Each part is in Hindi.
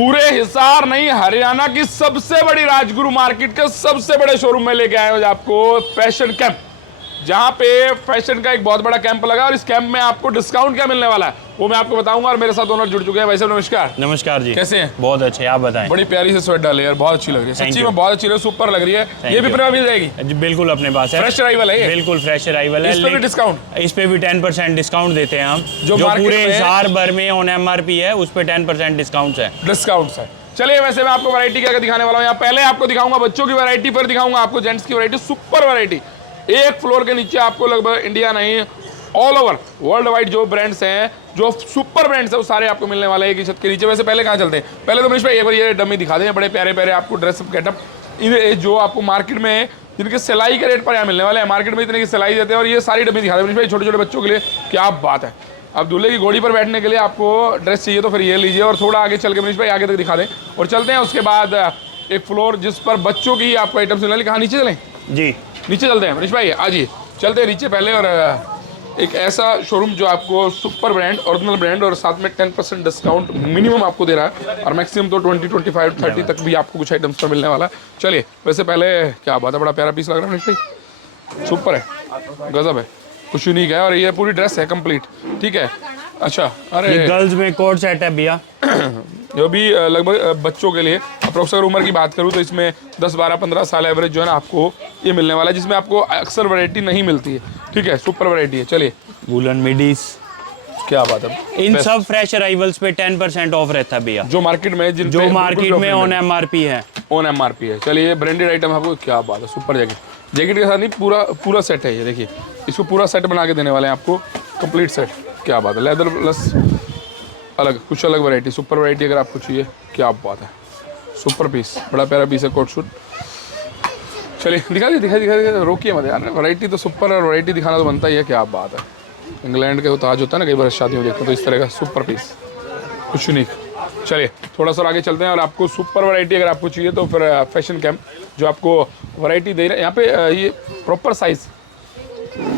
पूरे हिसार नहीं, हरियाणा की सबसे बड़ी राजगुरु मार्केट के सबसे बड़े शोरूम में लेके आए हो आपको फैशन कैंप, जहां पे फैशन का एक बहुत बड़ा कैंप लगा और इस कैंप में आपको डिस्काउंट क्या मिलने वाला है वो मैं आपको बताऊंगा। और मेरे साथ ओनर जुड़ चुके हैं। भाई साहब नमस्कार। नमस्कार जी, कैसे हैं? बहुत अच्छे, आप बताएं। बड़ी प्यारी से स्वेट डाली यार, बहुत अच्छी लग रही है, सच्ची में बहुत अच्छी लग रही है, सुपर लग रही है। ये भी अपने मिल जाएगी जी, बिल्कुल अपने पास है, फ्रेश अराइवल है ये? बिल्कुल फ्रेश अराइवल है। इस पे भी डिस्काउंट? इस पे भी 10% डिस्काउंट देते हैं हम, जो पूरे हिसार भर में ऑन MRP है उस पे 10% डिस्काउंट है। चलिए वैसे मैं आपको वैरायटी क्या दिखाने वाला हूँ। यहाँ पहले आपको दिखाऊंगा बच्चों की वैरायटी, फिर दिखाऊंगा आपको जेंट्स की वैरायटी, सुपर वैरायटी। एक फ्लोर के नीचे आपको लगभग इंडिया नहीं ऑल ओवर वर्ल्ड वाइड जो ब्रांड्स हैं, जो सुपर ब्रांड्स हैं, वो सारे आपको मिलने वाले हैं एक ही छत के नीचे। वैसे पहले कहाँ चलते हैं, पहले तो मनीष भाई एक बार ये डमी दिखा दें, बड़े प्यारे प्यारे आपको ड्रेस गेटअप जो आपको मार्केट में जिनके सिलाई के रेट पर यहाँ मिलने वाले हैं। मार्केट में इतने की सिलाई देते हैं और ये सारी डमी दिखा दें मनीष भाई, छोटे छोटे बच्चों के लिए क्या बात है। अब दूल्हे की घोड़ी पर बैठने के लिए आपको ड्रेस चाहिए तो फिर ये लीजिए, और थोड़ा आगे चल के मनीष भाई आगे तक दिखा दें और चलते हैं। उसके बाद एक फ्लोर जिस पर बच्चों की आपको आइटम्स मिलने वाली, कहाँ नीचे चलें? जी नीचे चलते हैं मनीष भाई, आज चलते हैं नीचे पहले। और एक ऐसा शोरूम जो आपको सुपर ब्रांड, ओरिजिनल ब्रांड और साथ में 10% डिस्काउंट मिनिमम आपको दे रहा है, और मैक्सिमम तो 20, 25, 30 तक भी आपको कुछ आइटम्स पर मिलने वाला है। चलिए वैसे पहले क्या बात है, बड़ा प्यारा पीस लग रहा है मनीष भाई, सुपर है, गजब है, कुछ यूनिक है। और ये पूरी ड्रेस है कंप्लीट, ठीक है। अच्छा, अरे ये गर्ल्स में कोट सेट है भैया, जो भी लगभग बच्चों के लिए अप्रोक्सीमेट उम्र की बात करूँ तो इसमें 10, 12, 15 साल एवरेज जो है ना आपको ये मिलने वाला है, जिसमें आपको अक्सर वैरायटी नहीं मिलती है, ठीक है, सुपर वैरायटी है। चलिए वुलन मिडीज, क्या बात है, इन सब फ्रेश अराइवल्स पे 10% ऑफ रहता है भैया, जो मार्केट में जो मार्केट में ऑन MRP है। चलिए ये ब्रांडेड आइटम आपको, क्या बात है, सुपर जैकेट के साथ नहीं, पूरा सेट है ये, देखिए इसको पूरा सेट बना के देने वाले हैं आपको, कंप्लीट सेट, क्या बात है, लेदर प्लस कुछ अलग वैरायटी, सुपर वैरायटी अगर आपको चाहिए, क्या बात है, सुपर पीस, बड़ा प्यारा पीस है, कोट शूट। चलिए दिखा रोकिए मत यार, वैरायटी तो सुपर है, वैरायटी दिखाना तो बनता ही है, क्या बात है। इंग्लैंड के ताज होता है ना, कई बार शादियों में देखते हैं, तो इस तरह का सुपर पीस, कुछ यूनिक। चलिए थोड़ा सा आगे चलते हैं, और आपको सुपर वैरायटी अगर आपको चाहिए तो फिर फैशन कैंप जो आपको वैरायटी दे रहे हैं यहाँ पे, ये प्रॉपर साइज,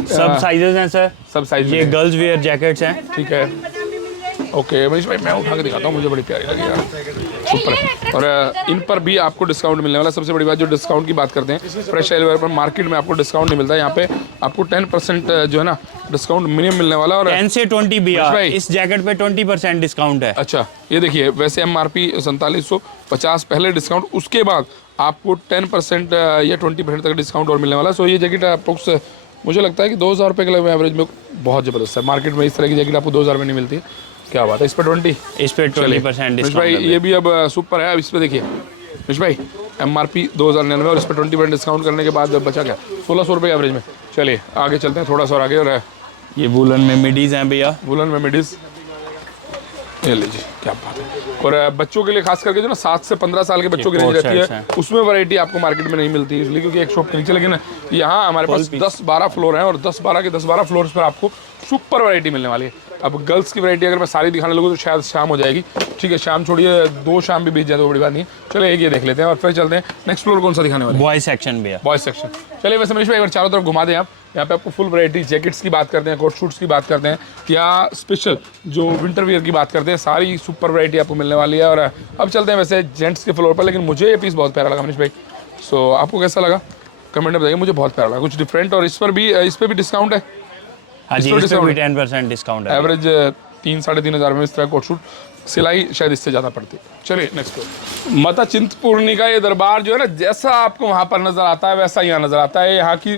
सब साइजेस हैं सर, सब साइज। ये गर्ल्स वियर जैकेट्स हैं, ठीक है, ओके मनीष भाई मैं उठा के दिखाता हूँ, मुझे बड़ी प्यारी लगी यार, सुपर है। और इन पर भी आपको डिस्काउंट मिलने वाला है। सबसे बड़ी बात जो डिस्काउंट की बात करते हैं, फ्रेश एलवेयर पर मार्केट में आपको डिस्काउंट नहीं मिलता है, यहाँ पे आपको 10% जो है ना डिस्काउंट मिनिमम मिलने वाला है। और 10 से 20 भैया, इस जैकेट पे 20% डिस्काउंट है। अच्छा ये देखिए, वैसे MRP 4750 पहले डिस्काउंट, उसके बाद आपको 10% या 20% तक डिस्काउंट और मिलने वाला है। सो ये जैकेट अप्रोक्स मुझे लगता है कि 2000 रुपये के लगभग एवरेज में बहुत ज़बरदस्त है। मार्केट में इस तरह की जैकेट आपको 2000 में नहीं मिलती है, क्या बात है। इस पर 20% डिस्काउंट भाई, ये भी अब सुपर है। अब इस पर देखिए मनीष भाई, MRP 2099 और इस पर 20% डिस्काउंट करने के बाद बचा क्या, 1600 रुपये एवरेज में। चलिए आगे चलते हैं थोड़ा सा और आगे। और ये वुलन में मिडीज हैं भैया, वुलन में मिडीज, ये लीजिए, क्या बात है। और बच्चों के लिए खास करके जो ना 7 से 15 साल के बच्चों की रेंज रहती है, उसमें वैरायटी आपको मार्केट में नहीं मिलती है, इसलिए क्योंकि एक शॉप के नीचे। लेकिन यहाँ हमारे पास 10-12 फ्लोर हैं, और 10-12 के 10-12 फ्लोर्स पर आपको सुपर वैरायटी मिलने वाली है। अब गर्ल्स की वैरायटी अगर मैं सारी दिखाने लगूँ तो शायद शाम हो जाएगी, ठीक है, शाम छोड़िए 2 शाम भी बीत जाए तो बड़ी बात नहीं। चलिए एक ये देख लेते हैं और फिर चलते हैं नेक्स्ट फ्लोर कौन सा दिखाने वाले, बॉयज सेक्शन भैया, बॉयज सेक्शन। चलिए वैसे मनीष भाई एक बार चारों तरफ घुमा दें आप, यहाँ पे आपको फुल वैरायटी जैकेट्स की बात करते हैं, कोट शूट्स की बात करते हैं, या स्पेशल जो विंटर वियर की बात करते हैं, सारी सुपर वैरायटी आपको मिलने वाली है। और अब चलते हैं वैसे जेंट्स के फ्लोर पर, लेकिन मुझे ये पीस बहुत प्यारा लगा मनीष भाई। सो आपको कैसा लगा कमेंट में बताइए, मुझे बहुत प्यारा लगा, कुछ डिफरेंट। और इस पर भी डिस्काउंट है, हाँ जी, इस पर भी 10% डिस्काउंट है, एवरेज 3-3.5 हज़ार में इस तरह कोट शूट, सिलाई शायद इससे ज़्यादा पड़ती है। चलिए नेक्स्ट फ्लोर। माता चिंतपूर्णी का ये दरबार जो है ना, जैसा आपको वहाँ पर नज़र आता है वैसा यहाँ नज़र आता है। यहाँ की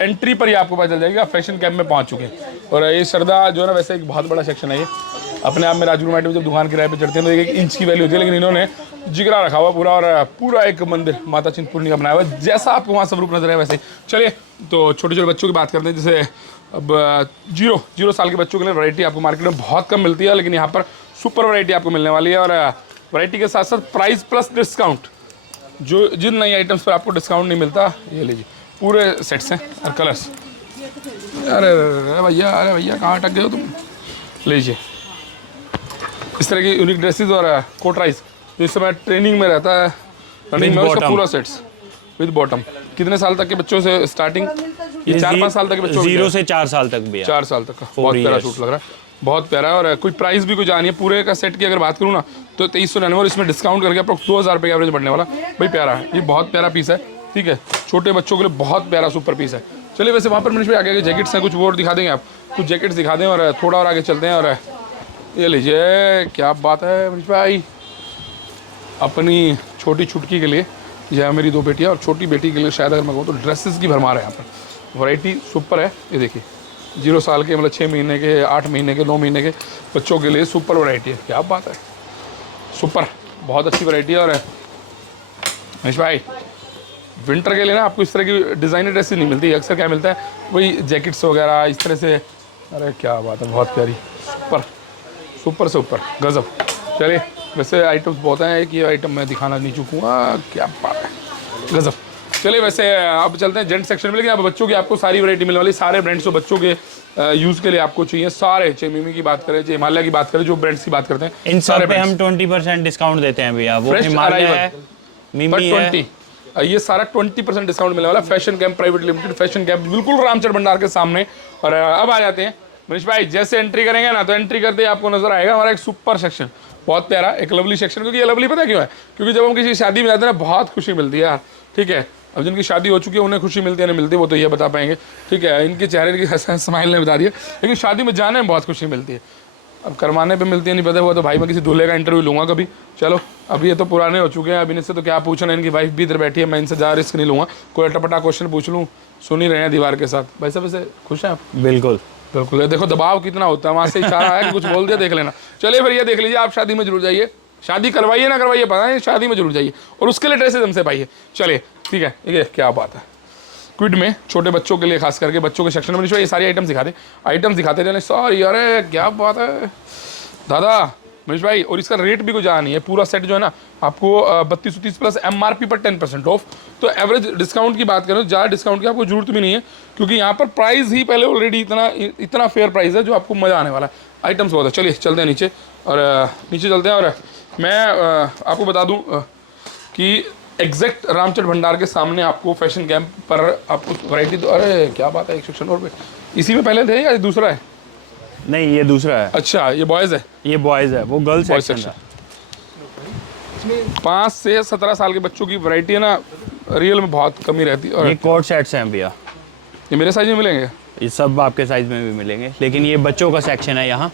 एंट्री पर ही आपको पता चल जाएगा फैशन कैंप में पहुँच चुके हैं। और ये श्रद्धा जो है ना, वैसे एक बहुत बड़ा सेक्शन है ये अपने आप में। राजगुरु मार्केट में जब दुकान किराए पे चढ़ते हैं तो 1 इंच की वैल्यू होती है, लेकिन इन्होंने जिगरा रखा हुआ पूरा, और पूरा एक मंदिर माता चिंतपूर्णी का बनाया हुआ है, जैसा आपको वहाँ स्वरूप नजर है वैसे ही। चलिए तो छोटे छोटे बच्चों की बात करते हैं, जैसे अब 0 साल के बच्चों के लिए वैरायटी आपको मार्केट में बहुत कम मिलती है, लेकिन यहाँ पर सुपर वैरायटी आपको मिलने वाली है। और वैरायटी के साथ साथ प्राइस प्लस डिस्काउंट, जो जिन नई आइटम्स पर आपको डिस्काउंट नहीं मिलता, ये लीजिए पूरे सेट्स हैं और कलर्स। अरे भैया कहाँ अटक गए हो तुम, लीजिए इस तरह की यूनिक ड्रेसेस और कोट राइस, जिस समय ट्रेनिंग में रहता है, रनिंग में उसका पूरा सेट्स विद बॉटम। कितने साल तक के बच्चों से स्टार्टिंग, ये 4-5 साल तक के बच्चों, 0 से 4 साल तक भी, 4 साल तक का बहुत प्यारा सूट लग रहा है। बहुत प्यारा है। और कोई प्राइस भी कुछ आनी है पूरे का सेट की अगर बात करूँ ना तो 2399 और इसमें डिस्काउंट करके अप्रोक्स 2000 रुपये का एवरेज बढ़ने वाला। भाई प्यारा है, ये बहुत प्यारा पीस है, ठीक है, छोटे बच्चों के लिए बहुत प्यारा सुपर पीस है। चलिए वैसे वहाँ पर मनीष भाई आगे आगे जैकेट्स हैं, कुछ वो दिखा देंगे आप, कुछ जैकेट्स दिखा दें और थोड़ा और आगे चलते हैं। और ये लीजिए, क्या बात है मनीष भाई, अपनी छोटी छुटकी के लिए, यह मेरी 2 बेटियाँ और छोटी बेटी के लिए शायद अगर मैं कहूँ तो ड्रेसेस की भरमार है यहाँ पर, वैरायटी सुपर है। ये देखिए 0 साल के मतलब 6 महीने के, 8 महीने के, 9 महीने के बच्चों के लिए सुपर वैरायटी है। क्या बात है, सुपर, बहुत अच्छी वैरायटी है। और मनीष भाई विंटर के लिए ना आपको इस तरह की डिज़ाइनर ड्रेसेस नहीं मिलती, अक्सर क्या मिलता है वही जैकेट्स वगैरह इस तरह से। अरे क्या बात है, बहुत प्यारी, सुपर सुपर से ऊपर, गजब। चलिए वैसे आइटम्स बहुत हैं, एक ये आइटम मैं दिखाना नहीं चूकूँगा, क्या बात है, गजब। चलिए वैसे अब चलते हैं जेंट सेक्शन में, लेकिन अब बच्चों की आपको सारी वैरायटी मिलने वाली, सारे ब्रांड्स जो बच्चों के यूज़ के लिए आपको चाहिए, सारे, चाहे मिमी की बात करें, चाहे हिमालय की बात करें, जो ब्रांड्स की बात करते हैं इन सारे पे हम 20% डिस्काउंट देते हैं भैया। वो हिमालय है, मिमी है, ये सारा 20% डिस्काउंट मिलने वाला। Fashion camp private limited, fashion camp बिल्कुल रामचंद्र भंडार के सामने। और अब आ जाते हैं मनीष भाई, जैसे एंट्री करेंगे ना तो एंट्री करते ही आपको नजर आएगा हमारा एक सुपर सेक्शन, बहुत प्यारा, एक लवली सेक्शन। क्योंकि ये लवली पता क्यों है, क्योंकि जब हम किसी शादी में जाते हैं ना बहुत खुशी मिलती है यार, ठीक है। अब जिनकी शादी हो चुकी है उन्हें खुशी मिलती है नहीं मिलती वो तो ये बता पाएंगे, ठीक है, इनके चेहरे की स्माइल ने बता दिया, लेकिन शादी में जाने में बहुत खुशी मिलती है। अब करवाने पे मिलती है नहीं पता, हुआ तो भाई मैं किसी दूल्हे का इंटरव्यू लूँगा कभी। चलो अब ये तो पुराने हो चुके हैं, अब इनसे तो क्या पूछना, इनकी वाइफ भी इधर बैठी है, मैं इनसे ज़्यादा रिस्क नहीं लूँगा, कोई अटपटा क्वेश्चन पूछ लूँ, सुन ही रहे हैं दीवार के साथ। भाई साहब वैसे खुश हैं आप? बिल्कुल बिल्कुल, देखो दबाव कितना होता है, वहाँ से इशारा है कि कुछ बोल दिया, देख लेना। चलिए फिर ये देख लीजिए, आप शादी में जरूर जाइए, शादी करवाइए ना करवाइए पता नहीं, शादी में जरूर जाइए और उसके लिए ड्रेसेस हमसे पाइए। चलिए ठीक है, ये क्या बात है, क्विड में छोटे बच्चों के लिए, खास करके बच्चों के सेक्शन में ये सारी आइटम्स दिखाते जाने। सॉरी अरे क्या बात है दादा मनीष भाई, और इसका रेट भी कुछ ज़्यादा नहीं है, पूरा सेट जो है ना आपको 3230 प्लस MRP पर 10% ऑफ। तो एवरेज डिस्काउंट की बात करें तो ज़्यादा डिस्काउंट की आपको जरूरत भी नहीं है, क्योंकि यहाँ पर प्राइस ही पहले ऑलरेडी इतना फेयर प्राइस है जो आपको मज़ा आने वाला है। आइटम्स बहुत है। चलिए चलते हैं नीचे, और नीचे चलते हैं। और मैं आपको बता दूँ कि एग्जैक्ट रामचंद्र भंडार के सामने आपको फैशन कैंप पर आपको वैरायटी, तो अरे क्या बात है, एक सेक्शन और पे इसी में पहले थे या दूसरा है? नहीं ये दूसरा है। अच्छा ये बॉयज़ है, ये बॉयज़ है, वो गर्ल्स बॉयज सेक्शन है। 5 से 17 साल के बच्चों की वैरायटी है ना, रियल में बहुत कमी रहती है। और ये कोट सेट्स हैं भैया, ये मेरे साइज में मिलेंगे? ये सब आपके साइज में भी मिलेंगे, लेकिन ये बच्चों का सेक्शन है यहाँ।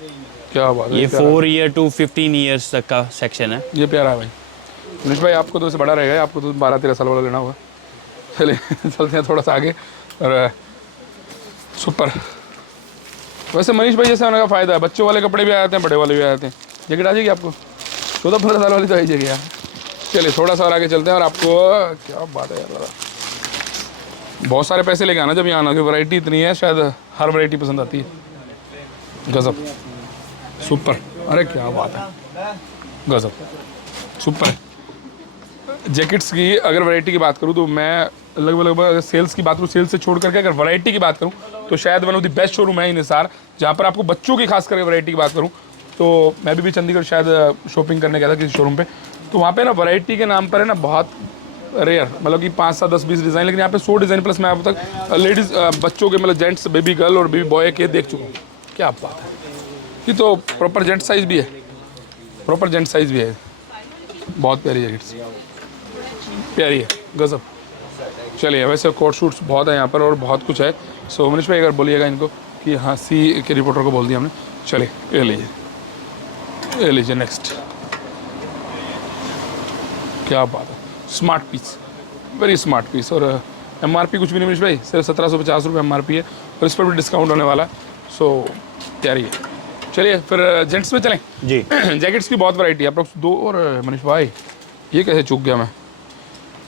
क्या बात है, ये 4 ईयर टू 15 ईयर्स तक का सेक्शन है। ये प्यारा है भाई। मनीष भाई आपको तो इससे बड़ा रहेगा, आपको तो 12-13 साल वाला लेना होगा। चलिए चलते हैं थोड़ा सा आगे। और सुपर, वैसे मनीष भाई जैसे होने का फ़ायदा है, बच्चों वाले कपड़े भी आ जाते हैं, बड़े वाले भी आ जाते हैं। जैकेट आ जाएगी आपको 14-15 साल वाली तो आई जाएगी यार। चलिए थोड़ा सा और आगे चलते हैं। और आपको क्या बात है यार, बहुत सारे पैसे लेके आना जब यहाँ आना, क्योंकि वैरायटी इतनी है, शायद हर वैरायटी पसंद आती है। गजब, सुपर, अरे क्या बात है, गजब, सुपर। जैकेट्स की अगर वैरायटी की बात करूँ तो मैं लगभग अगर सेल्स की बात करूँ, सेल्स से छोड़ करके अगर वैरायटी की बात करूँ तो शायद one of the best showroom है निसार, जहाँ पर आपको बच्चों की खास करके वैरायटी की बात करूँ तो मैं भी चंडीगढ़ शायद शॉपिंग करने गया था किसी शोरूम पे, तो वहाँ पे ना वैरायटी के नाम पर है ना बहुत रेयर, मतलब कि 5, 7, 10, 20 डिज़ाइन, लेकिन यहाँ पे 100 डिज़ाइन प्लस मैं अब तक लेडीज़ बच्चों के मतलब जेंट्स, बेबी गर्ल और बेबी बॉय के देख चुका हूँ। क्या बात है, ये तो प्रॉपर जेंट साइज़ भी है, प्रॉपर जेंट साइज़ भी है। बहुत प्यारी जैकेट्स, प्यारी है, गजब। चलिए वैसे कोट शूट्स बहुत है यहाँ पर और बहुत कुछ है। सो मनीष भाई अगर बोलिएगा इनको कि हाँ सी के रिपोर्टर को बोल दिया हमने। चलिए ये लीजिए, ये लीजिए नेक्स्ट, क्या बात है, smart piece, very smart piece. और MRP कुछ भी नहीं मनीष भाई, सिर्फ 1750 रुपये MRP है और इस पर भी डिस्काउंट होने वाला है। सो प्यारी है। चलिए फिर जेंट्स में चलें जी। जैकेट्स की बहुत वैरायटी है अप्रोक्स 2। और मनीष भाई ये कैसे चूक गया मैं,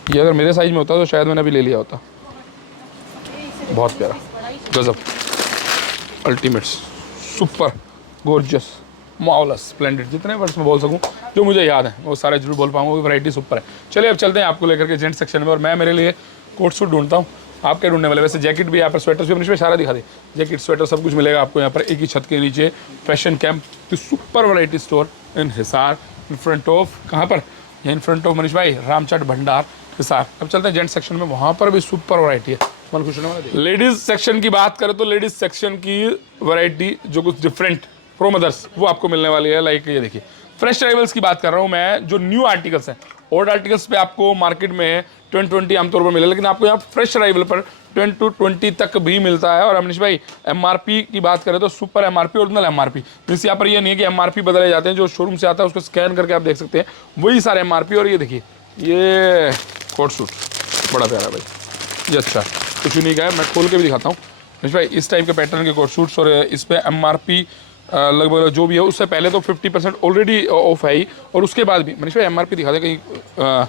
ये अगर मेरे साइज में होता तो शायद मैंने अभी ले लिया होता। बहुत प्यारा, गजब, ultimates, super, gorgeous, marvellous, splendid, जितने वर्ड्स में बोल सकूं जो मुझे याद है वो सारे जरूर बोल पाऊंगा, वो वैरायटी सुपर है। चलिए अब चलते हैं आपको लेकर के जेंट सेक्शन में, और मैं मेरे लिए कोट सूट ढूंढता हूँ, आप क्या ढूंढने वाले? वैसे जैकेट भी यहाँ पर, स्वेटर्स भी अपने सारा दिखा दे, जैकेट स्वेटर सब कुछ मिलेगा आपको यहाँ पर एक ही छत के नीचे। Fashion camp the super variety store in Hisar, in front of, कहाँ पर, इन फ्रंट ऑफ मनीष भाई रामचंद्र भंडार हिसार। अब चलते हैं जेंट सेक्शन में, वहाँ पर भी सुपर वैरायटी है, मन खुश होने वाला। लेडीज़ सेक्शन की बात करें तो लेडीज़ सेक्शन की वैरायटी जो कुछ डिफरेंट प्रो मदर्स वो आपको मिलने वाली है। लाइक ये देखिए, फ्रेश अराइवल्स की बात कर रहा हूँ मैं, जो न्यू आर्टिकल्स हैं। ओल्ड आर्टिकल्स पे आपको मार्केट में 10-20 आमतौर पर मिले, लेकिन आपको यहाँ फ्रेश अराइवल पर 10-20 तक भी मिलता है। और अमरीश भाई MRP की बात करें तो super MRP, original MRP। Means यहाँ पर ये नहीं है कि MRP बदले जाते हैं, जो शोरूम से आता है उसको स्कैन करके आप देख सकते हैं, वही सारे MRP। और ये देखिए, ये कोट सूट बड़ा प्यारा भाई, ये अच्छा कुछ यूनिक है। मैं खोल के भी दिखाता हूँ अमरीश भाई, इस टाइप के पैटर्न के कोट सूट्स। और इस पर MRP लगभग जो भी है उससे पहले तो 50% ऑलरेडी ऑफ है ही, और उसके बाद भी मनीष भाई MRP दिखा दे कहीं।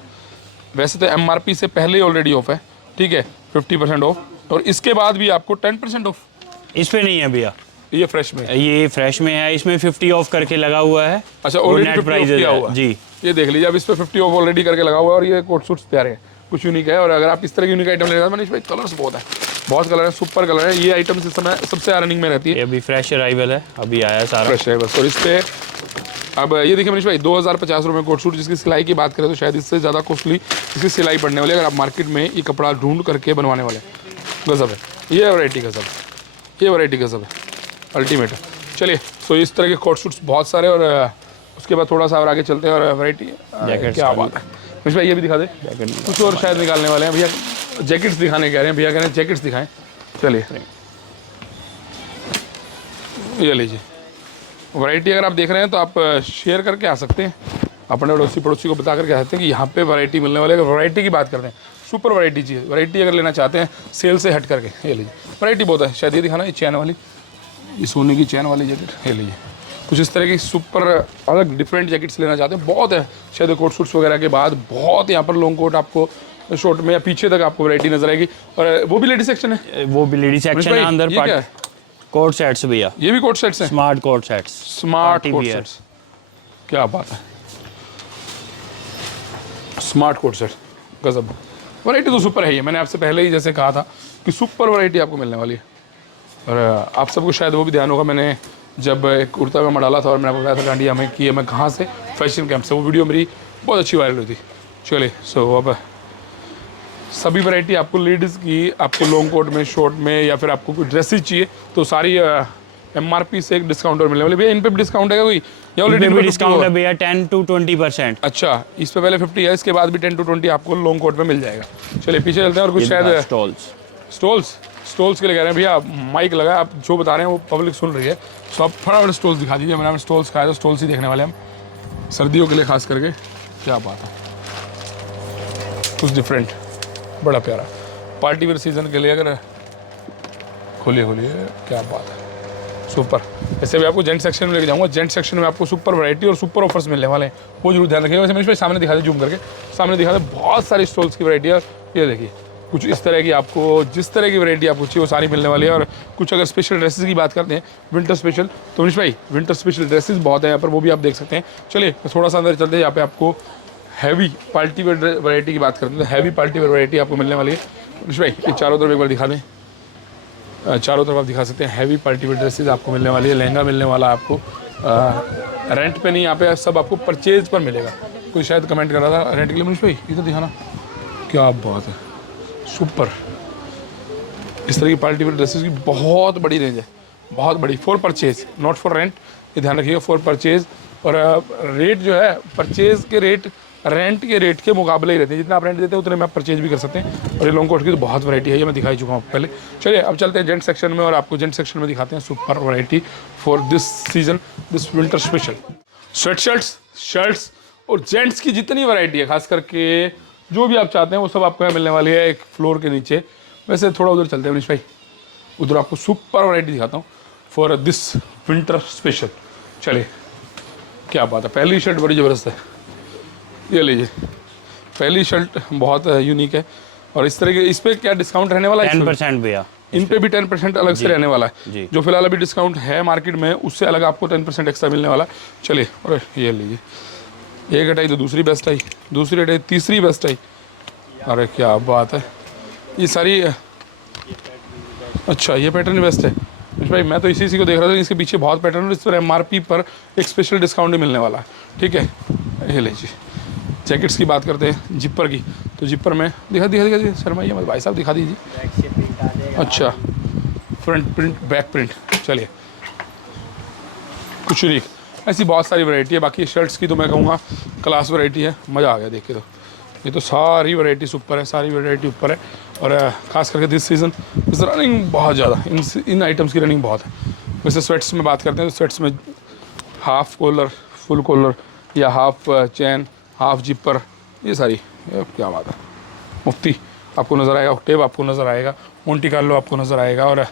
वैसे तो MRP से पहले ही ऑलरेडी ऑफ है, ठीक है, 50% ऑफ, और इसके बाद भी आपको 10% ऑफ। इस पे नहीं है भैया, ये फ्रेश में, ये फ्रेश में है, इसमें 50 ऑफ करके लगा हुआ है। अच्छा, ऑलरेडी नेट प्राइस किया हुआ जी। ये देख लीजिए, अब इस पे 50 ऑफ ऑलरेडी करके लगा हुआ है। और ये कोट सूट्स प्यारे हैं, कुछ यूनिक है। और अगर आप इस तरह की यूनिक आइटम लेना, मनीष भाई कलर्स बहुत है, बहुत कलर है, सुपर कलर है। ये आइटम इस समय सबसे रनिंग में रहती है। ये अभी फ्रेश अराइवल है, अभी आया सारा फ्रेश है बस। और इस पे अब ये देखिए मनीष भाई, 2050 रुपये कोट सूट, जिसकी सिलाई की बात करें तो शायद इससे ज़्यादा कॉस्टली इसकी सिलाई पड़ने वाली है, अगर आप मार्केट में ये कपड़ा ढूंढ करके बनवाने वाले। गजब है, ये वैरायटी गजब है, ये वैरायटी गजब है, अल्टीमेट है। चलिए, तो इस तरह के कोट सूट्स बहुत सारे। और उसके बाद थोड़ा सा और आगे चलते हैं, और वैरायटी क्या बात है मनीष भाई, ये भी दिखा दे। कुछ और शायद निकालने वाले हैं भैया, जैकेट्स दिखाने कह रहे हैं भैया, कह रहे हैं जैकेट्स दिखाएं। चलिए, ये लीजिए वैरायटी। अगर आप देख रहे हैं तो आप शेयर करके आ सकते हैं, अपने अड़ोसी पड़ोसी को बता करके आ सकते हैं कि यहाँ पे वैरायटी मिलने वाली है। अगर वैरायटी की बात करते हैं, सुपर वैरायटी चाहिए, वैरायटी अगर लेना चाहते हैं सेल से हट करके, ये लीजिए वैरायटी बहुत है। शायद ये दिखाना, ये चैन वाली, ये सोने की चैन वाली जैकेट, ये लीजिए। कुछ इस तरह की सुपर अलग डिफरेंट जैकेट्स लेना चाहते हैं, बहुत है। शायद कोट सूट्स वगैरह के बाद बहुत यहाँ पर लॉन्ग कोट आपको शॉर्ट में या पीछे तक आपको वैरायटी नजर आएगी। और वो भी लेडी सेक्शन है, वो भी लेडी सेक्शन है अंदर। कोट सेट्स भैया, ये भी कोट सेट्स हैं, smart coat sets, smart coat sets, क्या बात है, स्मार्ट कोट सेट गजब। वैरायटी तो सुपर है ही, मैंने आपसे पहले ही जैसे कहा था कि सुपर वैरायटी आपको मिलने वाली है। और आप सबको शायद वो भी ध्यान होगा, मैंने जब एक कुर्ता का डाला था और मैंने आपको बताया था डांडिया में कि मैं कहाँ से, फैशन कैंप से, वो वीडियो मेरी बहुत अच्छी वायरल हुई थी। चलिए, सो अब सभी वैरायटी आपको लेडीज़ की, आपको लॉन्ग कोट में, शॉर्ट में, या फिर आपको कोई ड्रेसेस चाहिए तो सारी MRP से एक डिस्काउंट और मिलने वाली। भैया इन पे भी डिस्काउंट है कोई, या ऑलरेडी भी डिस्काउंट है भैया 10 to 20%। अच्छा, इस पे पहले 50 है, इसके बाद भी 10 to 20 आपको लॉन्ग कोट में मिल जाएगा। चलिए पीछे चलते हैं। और कुछ शायद स्टॉल्स के लिए कह रहे हैं भैया, माइक लगा, आप जो बता रहे हैं वो पब्लिक सुन रही है, तो आप फटाफट स्टॉल्स दिखा दीजिए। मैंने स्टॉल्स खाया, तो स्टॉल्स ही देखने वाले हम, सर्दियों के लिए खास करके। क्या बात है, कुछ डिफरेंट, बड़ा प्यारा पार्टी वेयर सीजन के लिए। अगर खोलिए, क्या बात है, सुपर। ऐसे भी आपको जेंट सेक्शन में लेके जाऊंगा, जेंट सेक्शन में आपको सुपर वैरायटी और सुपर ऑफर्स मिलने वाले हैं, वो जरूर ध्यान रखिएगा। वैसे मनीष भाई सामने दिखा दे, जूम करके सामने दिखा दे, बहुत सारी स्टॉल्स की वैरायटी है। ये देखिए, कुछ इस तरह की आपको, जिस तरह की वैरायटी आपको चाहिए वो सारी मिलने वाली है। और कुछ अगर स्पेशल ड्रेसेस की बात करते हैं, विंटर स्पेशल, तो मनीष भाई विंटर स्पेशल ड्रेसेस बहुत है यहाँ पर, वो भी आप देख सकते हैं। चलिए थोड़ा सा अंदर चलते हैं, यहाँ पे आपको हैवी पार्टी वेयर वैरायटी की बात करते हैं, तो हैवी पार्टी वेयर वैरायटी आपको मिलने वाली है। मनीष भाई ये चारों तरफ एक बार दिखा दें, चारों तरफ आप दिखा सकते हैं। हैवी पार्टी वेयर ड्रेसेस आपको मिलने वाली है, लहंगा मिलने वाला है आपको, रेंट पे नहीं, यहाँ पे सब आपको परचेज पर मिलेगा। कोई शायद कमेंट कर रहा था रेंट के लिए, मनीष भाई इधर दिखाना, क्या बात है, सुपर। इस तरह की पार्टी वेयर ड्रेसेस की बहुत बड़ी रेंज है, बहुत बड़ी, for purchase not for rent, ये ध्यान रखिएगा, फॉर परचेज। और रेट जो है परचेज के रेट रेंट के रेट के मुकाबले ही रहते हैं, जितना आप रेंट देते हैं उतने में आप परचेज भी कर सकते हैं। और ये लॉन्ग कोट की तो बहुत वैरायटी है, ये मैं दिखाई चुका हूँ पहले। चलिए अब चलते हैं जेंट सेक्शन में, और आपको जेंट सेक्शन में दिखाते हैं super variety for this season, this winter special. Sweat shirts और जेंट्स की जितनी वैरायटी है, खास करके जो भी आप चाहते हैं वो सब आपको यहाँ मिलने वाली है, एक फ्लोर के नीचे। वैसे थोड़ा उधर चलते हैं मनीष भाई, उधर आपको सुपर वैरायटी दिखाता हूँ फॉर दिस विंटर स्पेशल। चलिए, क्या बात है, पहली शर्ट बड़ी ज़बरदस्त है, ये लीजिए, पहली शर्ट बहुत यूनिक है। और इस तरह के, इस पर क्या डिस्काउंट रहने वाला है? 10% भैया, इन पे भी 10% अलग से रहने वाला है। जो फिलहाल अभी डिस्काउंट है मार्केट में, उससे अलग आपको 10% एक्स्ट्रा मिलने वाला है। चलिए, और ये लीजिए, एक हटाई तो दूसरी बेस्ट आई, दूसरी हटाई तीसरी बेस्ट आई। अरे क्या बात है, ये सारी, अच्छा ये पैटर्न बेस्ट है भाई, मैं तो इसी को देख रहा था, इसके पीछे बहुत पैटर्न है। इस पर MRP पर एक स्पेशल डिस्काउंट भी मिलने वाला है, ठीक है। ये लीजिए, जैकेट्स की बात करते हैं, जिपर की, तो जिपर में दिखा शर्माइए मत भाई साहब, दिखा दीजिए। अच्छा, फ्रंट प्रिंट बैक प्रिंट, चलिए कुछ यूनिक। ऐसी बहुत सारी वैरायटी है। बाकी शर्ट्स की तो मैं कहूँगा क्लास वैरायटी है, मज़ा आ गया देख के। तो ये तो सारी वैरायटीज ऊपर है, सारी वैरायटी ऊपर है। और ख़ास करके दिस सीज़न इस रनिंग बहुत ज़्यादा, इन आइटम्स की रनिंग बहुत है। वैसे स्वेट्स में बात करते हैं तो स्वेट्स में हाफ कॉलर, फुल कॉलर या हाफ चैन, हाफ जिपर, ये सारी क्या बात है। मुफ्ती आपको नज़र आएगा, ऑक्टेव आपको नज़र आएगा, मोंटी कार्लो आपको नज़र आएगा। और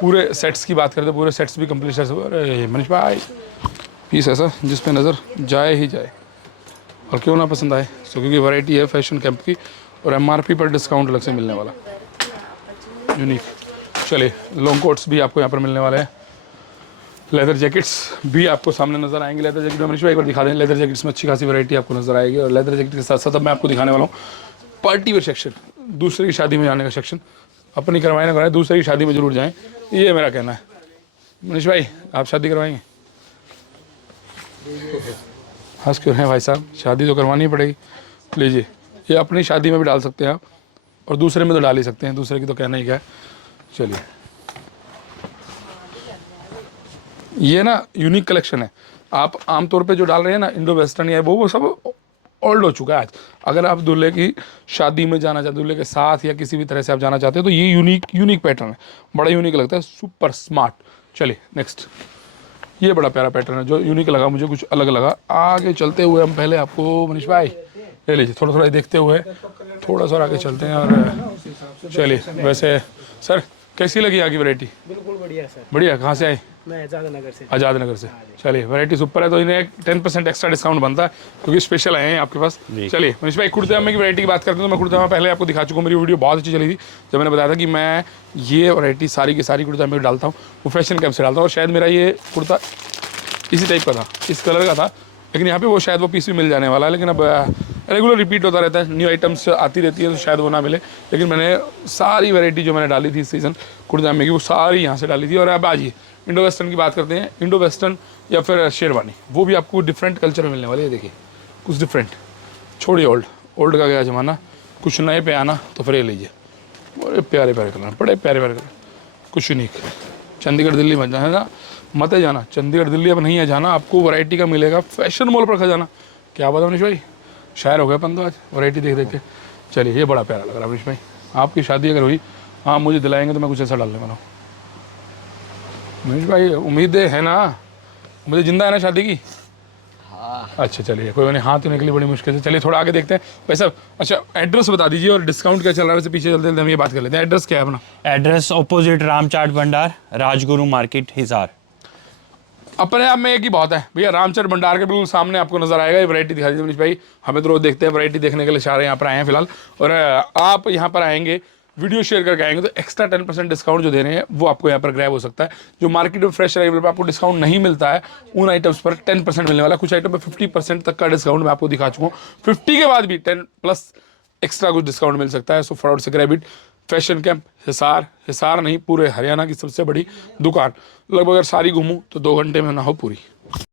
पूरे सेट्स की बात करते हैं, पूरे सेट्स भी कंप्लीट सेट्स। अरे मनीष भाई, पीस ऐसा जिस पे नज़र जाए ही जाए और क्यों ना पसंद आए। सो क्योंकि वैरायटी है फैशन कैंप की और MRP पर डिस्काउंट अलग से मिलने वाला, यूनिक। चलिए लॉन्ग कोट्स भी आपको यहाँ पर मिलने वाले हैं। लेदर जैकेट्स भी आपको सामने नज़र आएंगे। लेदर जैकेट मनीष भाई एक बार दिखा दें। लेदर जैकेट्स में अच्छी खासी वैरायटी आपको नज़र आएगी। और लेदर जैकेट के साथ साथ अब मैं आपको दिखाने वाला हूँ पार्टी वेयर सेक्शन, दूसरे की शादी में जाने का सेक्शन। अपनी करवाए ना करवाए, दूसरे की शादी में ज़रूर जाएँ, ये मेरा कहना है। मनीष भाई आप शादी करवाएंगे? हंस क्यों हैं भाई साहब, शादी तो करवानी पड़ेगी। लीजिए, ये अपनी शादी में भी डाल सकते हैं आप और दूसरे में तो डाल ही सकते हैं, दूसरे की तो कहना ही क्या है। चलिए, ये ना यूनिक कलेक्शन है। आप आमतौर पे जो डाल रहे हैं ना इंडो वेस्टर्न या वो सब ओल्ड हो चुका है आज। अगर आप दूल्हे की शादी में जाना चाहते, दूल्हे के साथ या किसी भी तरह से आप जाना चाहते हो तो ये यूनिक पैटर्न है, बड़ा यूनिक लगता है, सुपर स्मार्ट। चलिए नेक्स्ट, ये बड़ा प्यारा पैटर्न है जो यूनिक लगा मुझे, कुछ अलग लगा। आगे चलते हुए हम पहले आपको मनीष भाई ले लीजिए, थोड़ा थोड़ा देखते हुए थोड़ा सा आगे चलते हैं। और चलिए, वैसे सर कैसी लगी आगे वैरायटी? बिल्कुल बढ़िया सर। बढ़िया। कहाँ से आए? मैं आज़ाद नगर से। आज़ाद नगर से। चलिए, वैरायटी सुपर है तो इन्हें 10% एक्स्ट्रा डिस्काउंट बनता है क्योंकि स्पेशल आए हैं आपके पास। चलिए मनीष भाई, कुर्ते पजामे की वैरायटी की बात करते हैं तो मैं कुर्ते पजामा पहले आपको दिखा चुका हूँ। मेरी वीडियो बहुत अच्छी चली थी जब मैंने बताया था कि मैं ये वैरायटी सारी की सारी कुर्ते पजामे की डालता हूँ, वो फैशन कैंप से डालता हूँ। और शायद मेरा ये कुर्ता इसी टाइप का था, इस कलर का था, लेकिन यहाँ पे वो शायद वो पीस भी मिल जाने वाला है। लेकिन अब रेगुलर रिपीट होता रहता है, न्यू आइटम्स आती रहती है तो शायद वो ना मिले। लेकिन मैंने सारी वैरायटी जो मैंने डाली थी इस सीज़न कुर्ते पजामे की, वो सारी यहाँ से डाली थी। और अब आइए इंडो वेस्टर्न की बात करते हैं। इंडो वेस्टर्न या फिर शेरवानी, वो भी आपको डिफरेंट कल्चर में मिलने वाली है। देखिए कुछ डिफरेंट, छोड़िए ओल्ड का गया ज़माना, कुछ नए पे आना, तो फिर ये लीजिए। बड़े प्यारे प्यारे कलर, बड़े प्यारे प्यारे कलर, कुछ यूनिक। चंडीगढ़ दिल्ली मत जाना है ना, मत है जाना चंडीगढ़ दिल्ली, अब नहीं है जाना, आपको वैरायटी का मिलेगा फैशन मॉल पर खजाना। क्या बात है मनीष भाई, शायर हो गया अपन तो आज वैरायटी देख देख के। चलिए, ये बड़ा प्यारा लग रहा है मनीष भाई। आपकी शादी अगर हुई, हाँ मुझे दिलाएंगे तो मैं कुछ ऐसा डालने वाला हूँ। मनीष भाई उम्मीदें है ना, मुझे जिंदा है ना शादी की? हाँ। अच्छा चलिए, कोई नहीं, हाँ तो निकली बड़ी मुश्किल से। चलिए थोड़ा आगे देखते हैं वैसे। अच्छा एड्रेस बता दीजिए और डिस्काउंट क्या चल रहा है, वैसे पीछे चलते हम ये बात कर लेते हैं। एड्रेस क्या है अपना? एड्रेस ऑपोजिट राम चाट भंडार, राजगुरु मार्केट, हिसार। अपने आप में एक ही बहुत है भैया, रामचंद्र भंडार के बिल्कुल सामने आपको नजर आएगा। ये वैरायटी दिखा दीजिए मनीष भाई, हमें तो रोज देखते हैं, वैरायटी देखने के लिए सारे यहाँ पर आए हैं फिलहाल। और आप यहाँ पर आएंगे, वीडियो शेयर करके आएंगे तो एक्स्ट्रा 10% डिस्काउंट जो दे रहे हैं वो आपको यहाँ पर ग्रैब हो सकता है। जो मार्केट में फ्रेश अवेलेबल पर आपको डिस्काउंट नहीं मिलता है, उन आइटम्स पर 10% मिलने वाला। कुछ आइटम पर 50% तक का डिस्काउंट मैं आपको दिखा चुका हूँ। 50 के बाद भी 10+ एक्स्ट्रा कुछ डिस्काउंट मिल सकता है। सो फटाफट से grab it. Fashion camp Hisar नहीं, पूरे हरियाणा की सबसे बड़ी दुकान। लगभग अगर सारी घूमूँ तो 2 घंटे में ना हो पूरी।